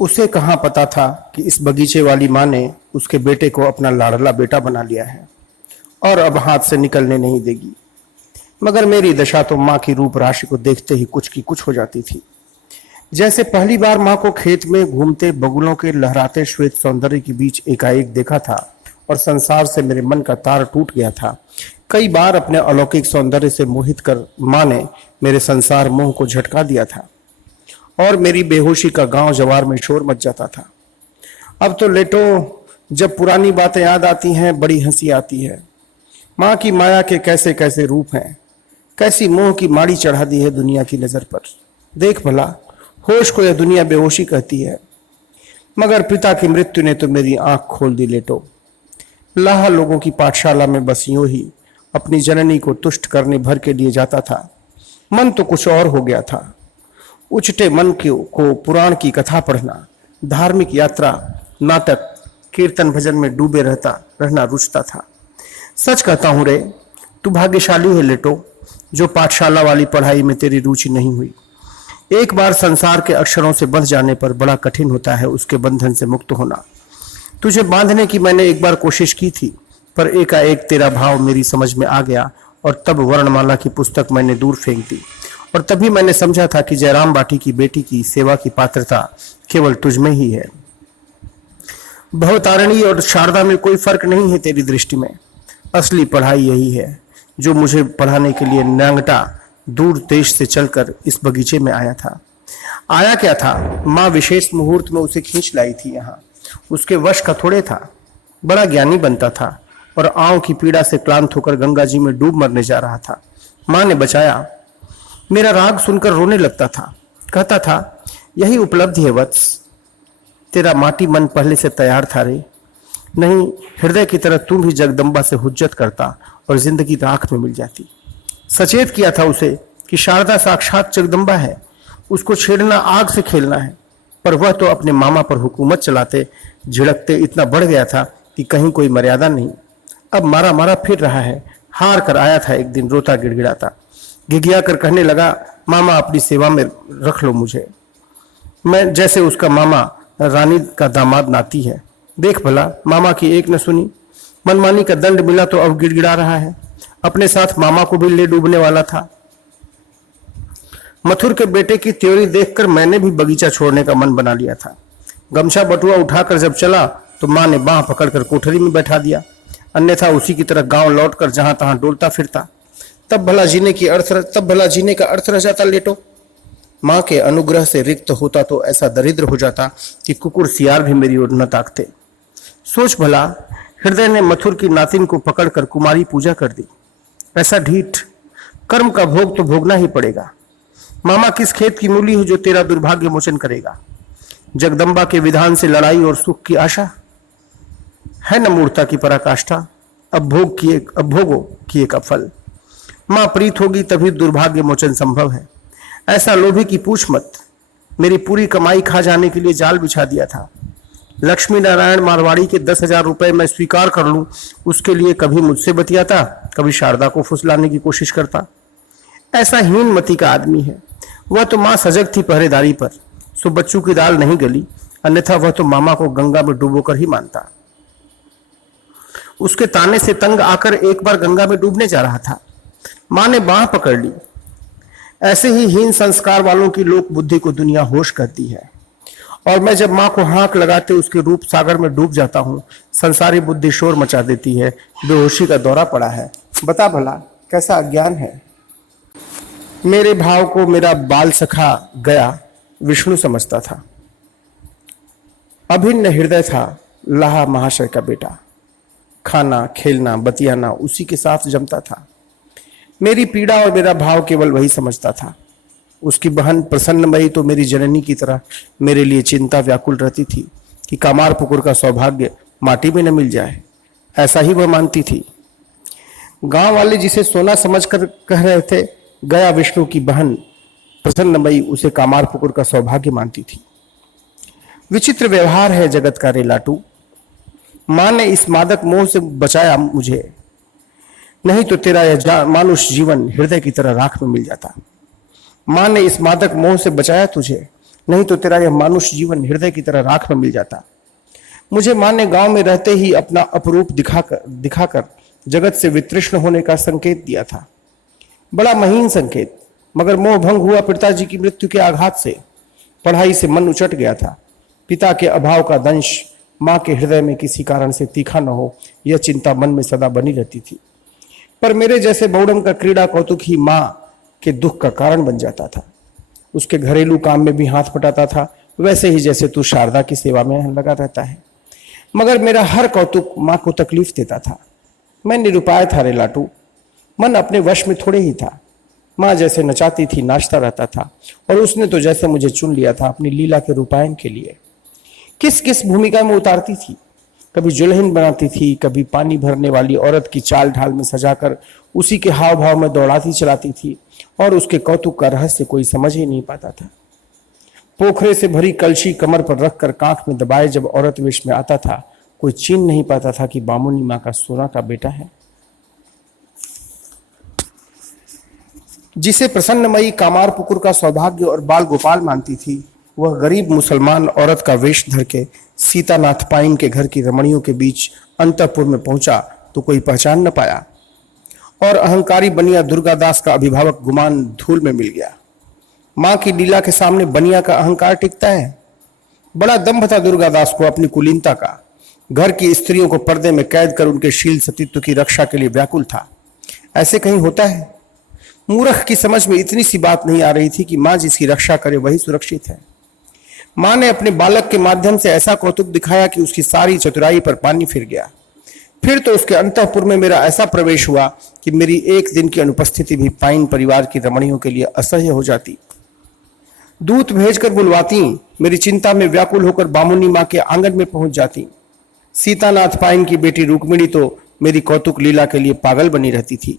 उसे कहाँ पता था कि इस बगीचे वाली माँ ने उसके बेटे को अपना लाडला बेटा बना लिया है और अब हाथ से निकलने नहीं देगी। मगर मेरी दशा तो माँ की रूप राशि को देखते ही कुछ की कुछ हो जाती थी। जैसे पहली बार माँ को खेत में घूमते बगुलों के लहराते श्वेत सौंदर्य के बीच एकाएक देखा था और संसार से मेरे मन का तार टूट गया था। कई बार अपने अलौकिक सौंदर्य से मोहित कर माँ ने मेरे संसार मोह को झटका दिया था और मेरी बेहोशी का गांव जवार में शोर मच जाता था। अब तो लेटो, जब पुरानी बातें याद आती हैं बड़ी हंसी आती है। माँ की माया के कैसे कैसे रूप हैं, कैसी मोह की माड़ी चढ़ा दी है दुनिया की नजर पर। देख भला, होश को यह दुनिया बेहोशी कहती है, मगर पिता की मृत्यु ने तो मेरी आंख खोल दी। लेटो, लाह लोगों की पाठशाला में बस यूं ही अपनी जननी को तुष्ट करने भर के लिए जाता था। मन तो कुछ और हो गया था। उचटे मन को पुराण की कथा पढ़ना, धार्मिक यात्रा, नाटक, कीर्तन भजन में डूबे रहना रुचता था। सच कहता हूं रे, तू भाग्यशाली है लेटो, जो पाठशाला वाली पढ़ाई में तेरी रुचि नहीं हुई। एक बार संसार के अक्षरों से बंध जाने पर बड़ा कठिन होता है उसके बंधन से मुक्त होना। तुझे बांधने की मैंने एक बार कोशिश की थी, पर एकाएक तेरा भाव मेरी समझ में आ गया और तब वर्णमाला की पुस्तक मैंने दूर फेंक दी। और तभी मैंने समझा था कि जयराम बाटी की बेटी की सेवा की पात्रता केवल तुझ में ही है। भवतारिणी और शारदा में कोई फर्क नहीं है तेरी दृष्टि में। असली पढ़ाई यही है जो मुझे पढ़ाने के लिए न्यांगटा दूर देश से चलकर इस बगीचे में आया था। आया क्या था, माँ विशेष मुहूर्त में उसे खींच लाई थी। यहाँ उसके वश का थोड़े था। बड़ा ज्ञानी बनता था और आंव की पीड़ा से क्लांत होकर गंगा जी में डूब मरने जा रहा था। माँ ने बचाया। मेरा राग सुनकर रोने लगता था। कहता था, यही उपलब्धि है वत्स। तेरा माटी मन पहले से तैयार था रे। नहीं, हृदय की तरह तुम भी जगदम्बा से हुज्जत करता और जिंदगी राख में मिल जाती। सचेत किया था उसे कि शारदा साक्षात जगदम्बा है, उसको छेड़ना आग से खेलना है। पर वह तो अपने मामा पर हुकूमत चलाते झिड़कते इतना बढ़ गया था कि कहीं कोई मर्यादा नहीं। अब मारा मारा फिर रहा है। हार कर आया था एक दिन रोता गिड़गिड़ाता, घिघिया कर कहने लगा, मामा अपनी सेवा में रख लो मुझे। मैं जैसे उसका मामा रानी का दामाद नाती है। देख भला, मामा की एक न सुनी। मनमानी का दंड मिला तो अब गिड़गिड़ा रहा है। अपने साथ मामा को भी ले डूबने वाला था। मथुर के बेटे की त्योरी देखकर मैंने भी बगीचा छोड़ने का मन बना लिया था। गमछा बटुआ उठाकर जब चला तो माँ ने बांह पकड़कर कोठरी में बैठा दिया, अन्यथा उसी की तरह गांव लौटकर जहां तहां डोलता फिरता। तब भला जीने का अर्थ रह जाता लेटो। माँ के अनुग्रह से रिक्त होता तो ऐसा दरिद्र हो जाता कि कुकुर सियार भी मेरी ओर न ताकते। सोच भला, हृदय ने मथुर की नातिन को पकड़कर कुमारी पूजा कर दी। ऐसा ढीठ कर्म का भोग तो भोगना ही पड़ेगा। मामा किस खेत की मूली है जो तेरा दुर्भाग्य मोचन करेगा। जगदम्बा के विधान से लड़ाई और सुख की आशा है न मूर्ता की पराकाष्ठा। अब भोगो किए का फल। मां प्रीत होगी तभी दुर्भाग्य मोचन संभव है। ऐसा लोभी की पूछ मत। मेरी पूरी कमाई खा जाने के लिए जाल बिछा दिया था। लक्ष्मी नारायण मारवाड़ी के 10,000 रुपए मैं स्वीकार कर लूं, उसके लिए कभी मुझसे बतियाता, कभी शारदा को फुसलाने की कोशिश करता। ऐसा हीन मति का आदमी है। वह तो मां सजग थी पहरेदारी पर, सो बच्चों की दाल नहीं गली, अन्यथा वह तो मामा को गंगा में डूबोकर ही मानता। उसके ताने से तंग आकर एक बार गंगा में डूबने जा रहा था। मां ने बांह पकड़ ली। ऐसे ही हीन संस्कार वालों की लोक बुद्धि को दुनिया होश करती है, और मैं जब मां को हाँक लगाते उसके रूप सागर में डूब जाता हूं, संसारी बुद्धि शोर मचा देती है। बेहोशी का दौरा पड़ा है। बता भला, कैसा अज्ञान है। मेरे भाव को मेरा बाल सखा गया विष्णु समझता था। अभिन्न हृदय था लाहा महाशय का बेटा। खाना, खेलना, बतियाना उसी के साथ जमता था। मेरी पीड़ा और मेरा भाव केवल वही समझता था। उसकी बहन प्रसन्नमयी तो मेरी जननी की तरह मेरे लिए चिंता व्याकुल रहती थी कि कामार पुकुर का सौभाग्य माटी में न मिल जाए। ऐसा ही वह मानती थी। गांव वाले जिसे सोना समझकर कह रहे थे, गया विष्णु की बहन प्रसन्नमयी उसे कामार पुकुर का सौभाग्य मानती थी। विचित्र व्यवहार है जगत का रे लाटू। मां ने इस मादक मोह से बचाया मुझे, नहीं तो तेरा यह मानुष जीवन हृदय की तरह राख में मिल जाता। मां ने इस मादक मोह से बचाया तुझे, नहीं तो तेरा यह मानुष जीवन हृदय की तरह राख में मिल जाता। मुझे माँ ने गांव में रहते ही अपना अपरूप दिखाकर जगत से वितृष्ण होने का संकेत दिया था। बड़ा महीन संकेत, मगर मोह भंग हुआ पिताजी की मृत्यु के आघात से। पढ़ाई से मन उचट गया था। पिता के अभाव का दंश माँ के हृदय में किसी कारण से तीखा न हो, यह चिंता मन में सदा बनी रहती थी। पर मेरे जैसे बौड़म का क्रीड़ा कौतुक ही माँ के दुख का कारण बन जाता था। उसके घरेलू काम में भी हाथ बटाता था, वैसे ही जैसे तू शारदा की सेवा में लगा रहता है। मगर मेरा हर कौतुक माँ को तकलीफ देता था। मैं निरुपाय था रे लाटू, मन अपने वश में थोड़े ही था। माँ जैसे नचाती थी नाचता रहता था, और उसने तो जैसे मुझे चुन लिया था अपनी लीला के रूपायन के लिए। किस किस भूमिका में उतारती थी, कभी जुल्हन बनाती थी, कभी पानी भरने वाली औरत की चाल ढाल में सजाकर उसी के हाव भाव में दौड़ाती चलाती थी, और उसके कौतुक का रहस्य कोई समझ ही नहीं पाता था। पोखरे से भरी कलशी कमर पर रखकर कांख में दबाए जब औरत वेश में आता था, कोई चीन नहीं पाता था कि बामुनी माँ का सोना का बेटा है। जिसे प्रसन्नमयी कामार पुकुर का सौभाग्य और बाल गोपाल मानती थी, वह गरीब मुसलमान औरत का वेश धर के सीतानाथ पाइन के घर की रमणियों के बीच अंतःपुर में पहुंचा तो कोई पहचान न पाया, और अहंकारी बनिया दुर्गादास का अभिभावक गुमान धूल में मिल गया। माँ की लीला के सामने बनिया का अहंकार टिकता है। बड़ा दंभ था दुर्गादास को अपनी कुलीनता का। घर की स्त्रियों को पर्दे में कैद कर उनके शील सतीत्व की रक्षा के लिए व्याकुल था। ऐसे कहीं होता है? मूर्ख की समझ में इतनी सी बात नहीं आ रही थी कि माँ जिसकी रक्षा करे वही सुरक्षित है। माँ ने अपने बालक के माध्यम से ऐसा कौतुक दिखाया कि उसकी सारी चतुराई पर पानी फिर गया। फिर तो उसके अंतःपुर में मेरा ऐसा प्रवेश हुआ कि मेरी एक दिन की अनुपस्थिति भी पाइन परिवार की रमणियों के लिए असह्य हो जाती। दूत भेजकर बुलवाती, मेरी चिंता में व्याकुल होकर बामुनी माँ के आंगन में पहुंच जाती। सीतानाथ पाइन की बेटी रुक्मिणी तो मेरी कौतुक लीला के लिए पागल बनी रहती थी।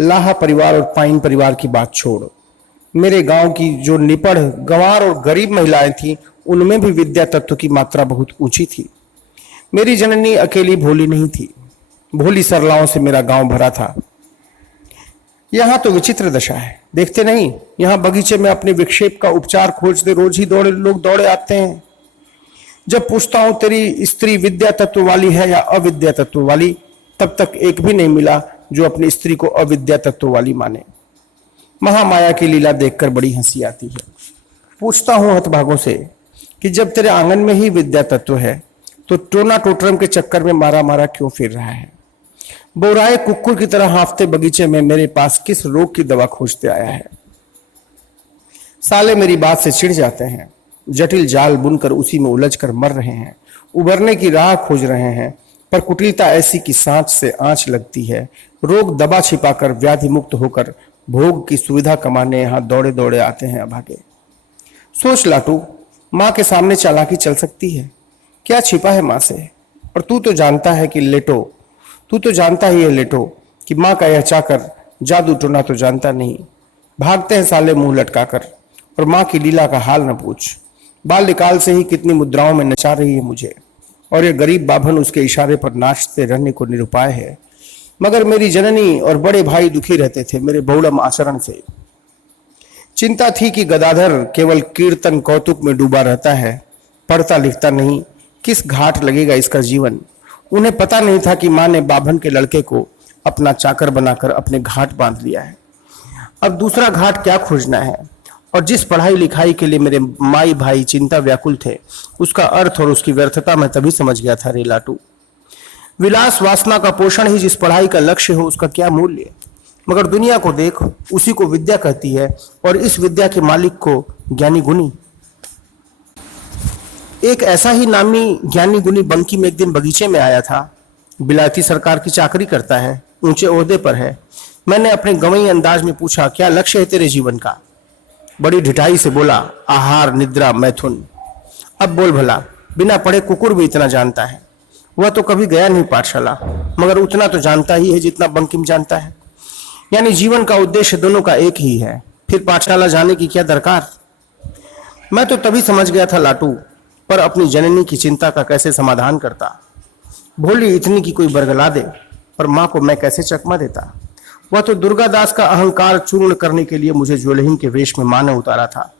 लाहा परिवार और पाइन परिवार की बात छोड़, मेरे गांव की जो निपढ़, गंवार और गरीब महिलाएं थीं, उनमें भी विद्या तत्व की मात्रा बहुत ऊंची थी। मेरी जननी अकेली भोली नहीं थी, भोली सरलाओं से मेरा गांव भरा था। यहाँ तो विचित्र दशा है, देखते नहीं, यहाँ बगीचे में अपने विक्षेप का उपचार खोजते रोज ही लोग दौड़े आते हैं। जब पूछता हूं तेरी स्त्री विद्या तत्व वाली है या अविद्या तत्व वाली, तब तक एक भी नहीं मिला जो अपनी स्त्री को अविद्या तत्व वाली माने। महामाया की लीला देखकर बड़ी हंसी आती है। पूछता हूं हतभागों से कि जब तेरे आंगन में ही विद्या तत्व है तो टोना टोटरम के चक्कर में मारा मारा क्यों फिर रहा है? बोराए कुक्कुर की तरह हांफते बगीचे में मेरे पास किस रोग की दवा खोजते आया है? साले मेरी बात से चिढ़ जाते हैं, जटिल जाल बुनकर उसी में उलझकर मर रहे हैं, उबरने की राह खोज रहे हैं, पर कुटिलता ऐसी कि सांच से आंच लगती है। रोग दबा छिपाकर व्याधि मुक्त होकर भोग की सुविधा कमाने यहाँ दौड़े दौड़े आते हैं अभागे। सोच लाटू, माँ के सामने चालाकी चल सकती है? क्या छिपा है माँ से? और तू तो जानता है कि लेटो, तू तो जानता ही है लेटो कि माँ का यह चाकर जादू टोना तो जानता नहीं। भागते हैं साले मुंह लटकाकर, और माँ की लीला का हाल न पूछ। बाल्यकाल से ही कितनी मुद्राओं में नचा रही है मुझे, और यह गरीब बाभन उसके इशारे पर नाचते रहने को निरुपाय है। मगर मेरी जननी और बड़े भाई दुखी रहते थे मेरे बहुलम आचरण से। चिंता थी कि गदाधर केवल कीर्तन कौतुक में डूबा रहता है, पढ़ता लिखता नहीं, किस घाट लगेगा इसका जीवन। उन्हें पता नहीं था कि माँ ने बाभन के लड़के को अपना चाकर बनाकर अपने घाट बांध लिया है। अब दूसरा घाट क्या खोजना है? और जिस पढ़ाई लिखाई के लिए मेरे माई भाई चिंता व्याकुल थे, उसका अर्थ और उसकी व्यर्थता मैं तभी समझ गया था रे लाटू। विलास वासना का पोषण ही जिस पढ़ाई का लक्ष्य हो, उसका क्या मूल्य? मगर दुनिया को देख, उसी को विद्या कहती है, और इस विद्या के मालिक को ज्ञानी गुणी। एक ऐसा ही नामी ज्ञानी गुणी बंकी में एक दिन बगीचे में आया था। बिलायती सरकार की चाकरी करता है, ऊंचे ओहदे पर है। मैंने अपने गंवई अंदाज में पूछा, क्या लक्ष्य है तेरे जीवन का? बड़ी ढिठाई से बोला, आहार निद्रा मैथुन। अब बोल भला, बिना पढ़े कुकुर भी इतना जानता है। वह तो कभी गया नहीं पाठशाला, मगर उतना तो जानता ही है जितना बंकिम जानता है। यानी जीवन का उद्देश्य दोनों का एक ही है, फिर पाठशाला जाने की क्या दरकार? मैं तो तभी समझ गया था लाटू, पर अपनी जननी की चिंता का कैसे समाधान करता? भोली इतनी की कोई बरगला दे, पर माँ को मैं कैसे चकमा देता? वह तो दुर्गादास का अहंकार चूर्ण करने के लिए मुझे ज्वेलहीन के वेश में माँ ने उतारा था।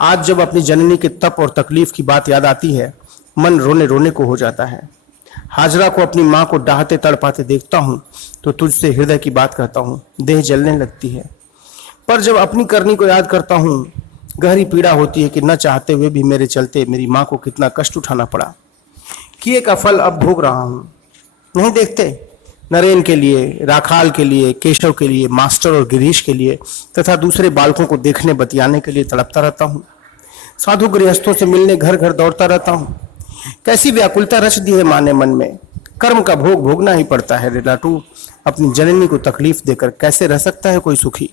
आज जब अपनी जननी के तप और तकलीफ की बात याद आती है, मन रोने रोने को हो जाता है। हाजरा को अपनी माँ को डाहते तड़पाते देखता हूँ तो तुझसे हृदय की बात कहता हूँ, देह जलने लगती है। पर जब अपनी करनी को याद करता हूँ, गहरी पीड़ा होती है कि न चाहते हुए भी मेरे चलते मेरी माँ को कितना कष्ट उठाना पड़ा। किए का फल अब भोग रहा हूँ। नहीं देखते, नरेन के लिए, राखाल के लिए, केशव के लिए, मास्टर और गिरीश के लिए तथा दूसरे बालकों को देखने बतियाने के लिए तड़पता रहता हूँ। साधु गृहस्थों से मिलने घर घर दौड़ता रहता हूँ। कैसी व्याकुलता रच दी है माँ ने मन में। कर्म का भोग भोगना ही पड़ता है रे लाटू। अपनी जननी को तकलीफ देकर कैसे रह सकता है कोई सुखी।